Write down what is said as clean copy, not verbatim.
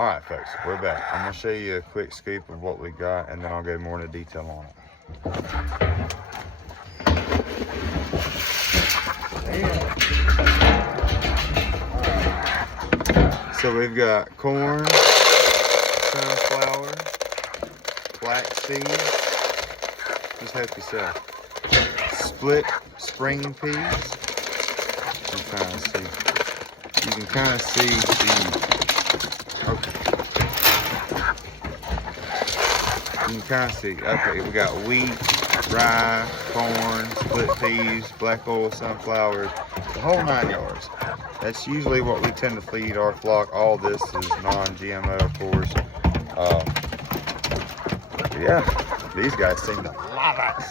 All right, folks, we're back. I'm gonna show you a quick scoop of what we got, and then I'll go more into detail on it. So we've got corn, sunflower, flaxseed. Just help yourself. Split spring peas. You can kind of see the. Okay. You can kind of see. Okay, we got wheat, rye, corn, split peas, black oil, sunflowers, the whole 9 yards. That's usually what we tend to feed our flock. All this is non-GMO, of course. Yeah, these guys seem to love it.